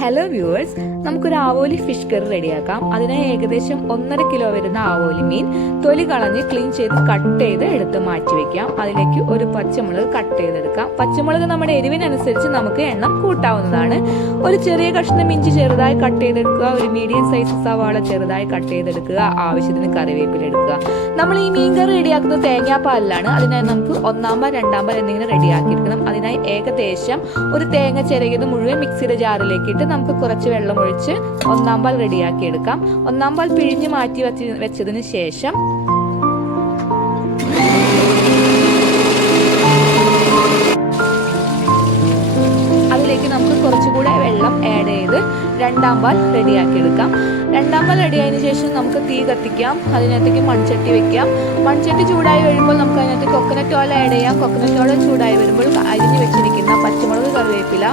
Hello viewers, നമുക്കൊരു ആവോലി fish curry റെഡിയാക്കാം. അതിനായി ഏകദേശം 1.5 കിലോ വരുന്ന ആവോലി മീൻ തൊലി കളഞ്ഞ് ക്ലീൻ ചെയ്ത് കട്ട് ചെയ്ത് എടുത്ത് മാറ്റി വെക്കാം. അതിലേക്ക് ഒരു പച്ചമുളക് കട്ട് ചെയ്തെടുക്കാം. പച്ചമുളക് നമ്മുടെ എരിവിനനുസരിച്ച് നമുക്ക് എണ്ണം കൂട്ടാവുന്നതാണ്. ഒരു ചെറിയ കഷ്ണം ഇഞ്ചി ചെറുതായി കട്ട് ചെയ്തെടുക്കുക. ഒരു മീഡിയം സൈസ് സവാള ചെറുതായി കട്ട് ചെയ്തെടുക്കുക. ആവശ്യത്തിന് കറിവേപ്പില എടുക്കുക. നമ്മൾ ഈ മീൻ കറി റെഡിയാക്കുന്നത് തേങ്ങാപ്പാലിലാണ്. അതിനായി നമുക്ക് 1-ാം പാൽ 2-ാം പാൽ എന്നിങ്ങനെ റെഡിയാക്കിയെടുക്കണം. അതിനായി ഏകദേശം ഒരു തേങ്ങ ചിരകിയത് മുഴുവൻ മിക്സിയുടെ ജാറിലേക്ക് ഇട്ട് നമുക്ക് കുറച്ച് വെള്ളം ഒഴിച്ച് 1-ാം പാൽ റെഡിയാക്കി എടുക്കാം. 1-ാം പാൽ പിഴിഞ്ഞ് മാറ്റി വെച്ചതിന് ശേഷം അതിലേക്ക് നമുക്ക് കുറച്ചുകൂടെ വെള്ളം ആഡ് ചെയ്ത് 2-ാം പാൽ റെഡിയാക്കി എടുക്കാം. 2-ാം പാൽ റെഡിയായതിനു ശേഷം നമുക്ക് തീ കത്തിക്കാം. അതിനകത്തേക്ക് മൺചട്ടി വെക്കാം. മൺചട്ടി ചൂടായി വരുമ്പോൾ നമുക്ക് അതിനകത്ത് കൊക്കനട്ട് ഓയിൽ ആഡ് ചെയ്യാം. കൊക്കനട്ട് ഓയിൽ ചൂടായി വരുമ്പോൾ അരിഞ്ഞു വെച്ചിരിക്കുന്ന പച്ചമുളക്, കറിവേപ്പില,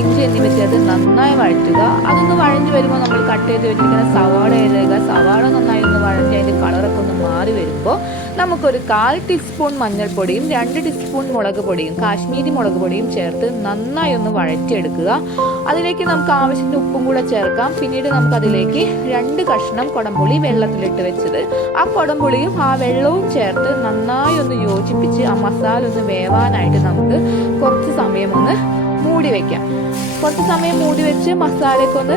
ഇഞ്ചി എന്നിവ ചേർത്ത് നന്നായി വഴറ്റുക. അതൊന്ന് വഴഞ്ഞു വരുമ്പോൾ നമ്മൾ കട്ട് ചെയ്ത് വെച്ചിരിക്കുന്ന സവാള ഇടുക. സവാള നന്നായി ഒന്ന് വഴഞ്ഞ് അതിൻ്റെ കളറൊക്കെ ഒന്ന് മാറി വരുമ്പോൾ നമുക്കൊരു 1/4 ടീസ്പൂൺ മഞ്ഞൾപ്പൊടിയും 2 ടീസ്പൂൺ മുളക് പൊടിയും കാശ്മീരി മുളക് പൊടിയും ചേർത്ത് നന്നായി ഒന്ന് വഴറ്റിയെടുക്കുക. അതിലേക്ക് നമുക്ക് ആവശ്യത്തിന് ഉപ്പും കൂടെ ചേർക്കാം. പിന്നീട് നമുക്ക് അതിലേക്ക് 2 കഷ്ണം കുടംപുളി വെള്ളത്തിലിട്ട് വെച്ചത്, ആ കുടംപുളിയും ആ വെള്ളവും ചേർത്ത് നന്നായി ഒന്ന് യോജിപ്പിച്ച് ആ മസാല ഒന്ന് വേവാനായിട്ട് നമുക്ക് കുറച്ച് സമയം ഒന്ന് മൂടി വയ്ക്കാം. കുറച്ച് സമയം മൂടി വെച്ച് മസാലയൊക്കെ ഒന്ന്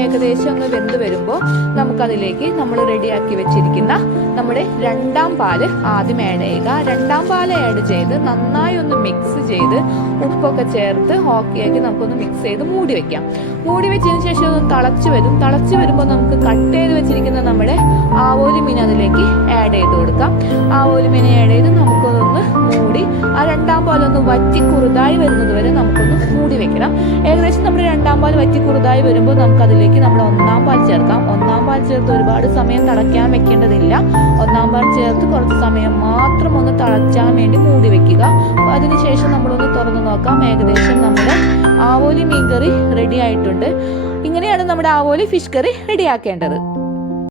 ഏകദേശം ഒന്ന് വെന്ത് വരുമ്പോൾ നമുക്കതിലേക്ക് നമ്മൾ റെഡിയാക്കി വെച്ചിരിക്കുന്ന നമ്മുടെ 2-ാം പാല് ആദ്യം ആഡ് ചെയ്യുക. 2-ാം പാല് ആഡ് ചെയ്ത് നന്നായി ഒന്ന് മിക്സ് ചെയ്ത് ഉപ്പൊക്കെ ചേർത്ത് ഓക്കെയാക്കി നമുക്കൊന്ന് മിക്സ് ചെയ്ത് മൂടി വെക്കാം. മൂടി വെച്ചതിന് ശേഷം ഒന്ന് തിളച്ച് വരുമ്പോൾ നമുക്ക് കട്ട് ചെയ്ത് വെച്ചിരിക്കുന്ന നമ്മുടെ ആവോലി മീൻ അതിലേക്ക് ആഡ് ചെയ്ത് കൊടുക്കാം. ആവോലി മീൻ ആഡ് ചെയ്ത് നമുക്കൊന്ന് മൂടി ആ 2-ാം പാലൊന്ന് വറ്റി കുറുതായി വരുന്നത് വരെ നമുക്കൊന്ന് മൂടി വെക്കണം. ഏകദേശം നമ്മുടെ 2-ാം പാൽ വറ്റി കുറുതായി വരുമ്പോൾ നമുക്ക് അതിലേക്ക് നമ്മൾ 1-ാം പാൽ ചേർക്കാം. 1-ാം പാൽ ചേർത്ത് ഒരുപാട് സമയം തിളയ്ക്കാൻ വെക്കേണ്ടതില്ല. 1-ാം പാൽ ചേർത്ത് കുറച്ച് സമയം മാത്രം ഒന്ന് തിളച്ചാൻ വേണ്ടി മൂടി വെക്കുക. അതിനുശേഷം നമ്മളൊന്ന് തുറന്ന് നോക്കാം. ഏകദേശം നമ്മുടെ ആവോലി മീൻ കറി റെഡി ആയിട്ടുണ്ട്. ഇങ്ങനെയാണ് നമ്മുടെ ആവോലി ഫിഷ് കറി റെഡിയാക്കേണ്ടത്.